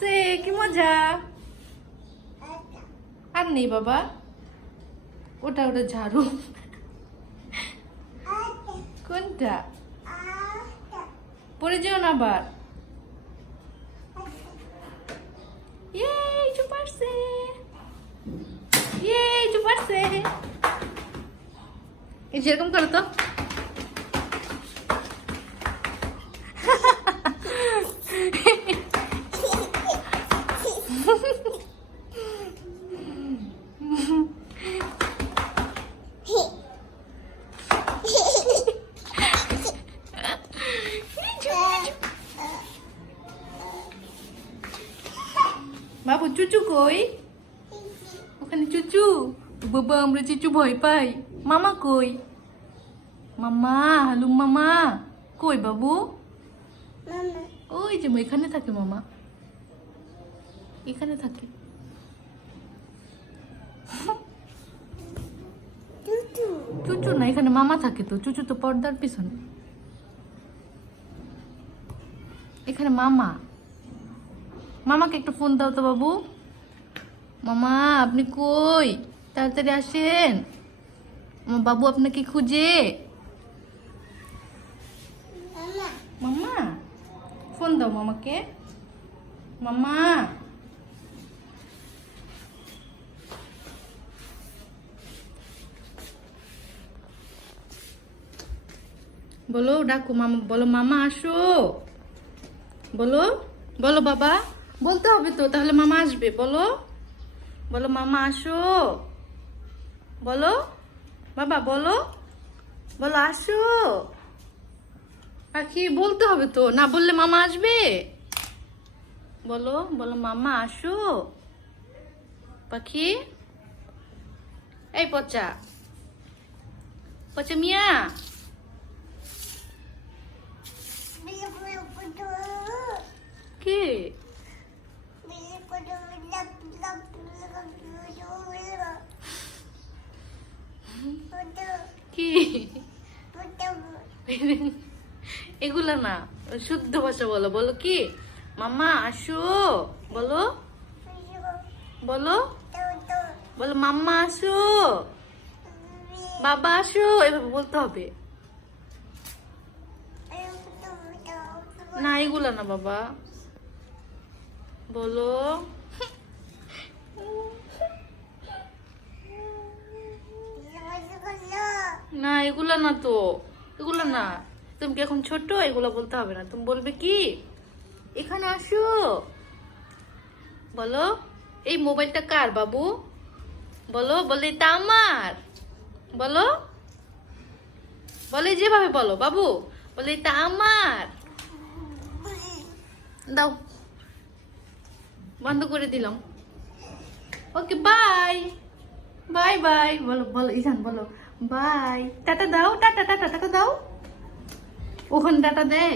পারছে, কি মজা। আর নেই বাবা, ওটা ওটা ঝাড়ু। কোনটা? পড়ে যেও না আবার। ইয়ে পারছে, ইয়ে পারছে। এই যেরকম করো তো। বাবু চুচু কই? ওখানে চুচু। বাবা আমরা চুচু ভয় পাই। মামা কই? মামা, হালুম মামা কই বাবু? ওই যে এখানে থাকে মামা, এখানে থাকে। চুচু না, এখানে মামা থাকে তো। চুচু তো পর্দার পিছনে, এখানে মামা। মামাকে একটা ফোন দাও তো বাবু। মামা আপনি কই? তাড়াতাড়ি আসেন, আমার বাবু আপনাকে খুঁজে। মামা ফোন দাও মামাকে। মামা বলো, ডাকো মামা, বলো মামা আসো। বলো, বলো বাবা। বলতে হবে তো, তাহলে মামা আসবে। বলো, বলো মামা আসো। বলো বাবা, বলো, বলো আসো। পাখি বলতে হবে তো, না বললে মামা আসবে। বলো, বলো মামা আসো। পাখি, এই পচা, পচা মিয়া। কে? কি এগুলা না, শুদ্ধ ভাষা বলো। বলো কি? মামা আসো। বলো, বলো, বলো মাম্মা আসো, বাবা আসো, এভাবে বলতে হবে। না এগুলা না বাবা, বলো। না এগুলা না তো, এগুলা না। তুমি কি এখন ছোট? এগুলা বলতে হবে না। তুমি বলবে কি? এখানে আসো। বলো, এই মোবাইলটা কার বাবু? বলো, বলে এটা আমার। বলো, বলে যেভাবে বলো বাবু, বলে এটা আমার। দাও, বন্ধ করে দিলাম। Okay bye, bye bye. বলো, বলো ইসান, বলো বাই। টাটা দাও, টাটা টাটা টাটা দাও। ওখানে টাটা দেয়।